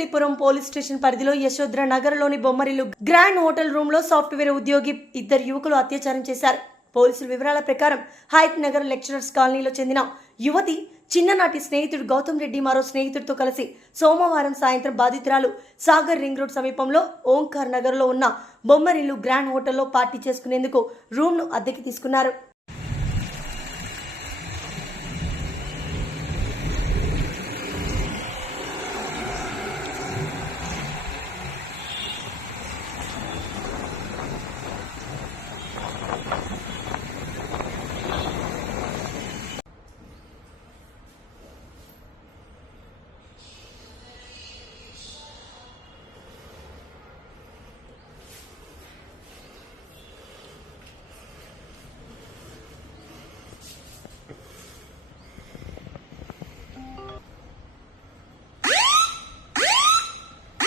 పోతిలిపురం police station పరిధిలో యశోద్ర నగర్లోని Bommarillu grand hotel room లో సాఫ్ట్వేర్ ఉద్యోగి ఇద్దరు యువకులు అత్యాచారం చేశారు. పోలీసుల వివరాల ప్రకారం హైత్ నగర్ లెక్చరర్స్ కాలనీలో చెందిన యువతి చిన్ననాటి స్నేహితుడు గౌతమ్ రెడ్డి మరో స్నేహితుడితో కలిసి సోమవారం సాయంత్రం బాధితురాలు సాగర్ రింగ్ రోడ్ సమీపంలో ఓంకార్ నగర్ లో ఉన్న బొమ్మరిల్లు గ్రాండ్ హోటల్లో పార్టీ చేసుకునేందుకు రూమ్ ను అద్దెకి తీసుకున్నారు.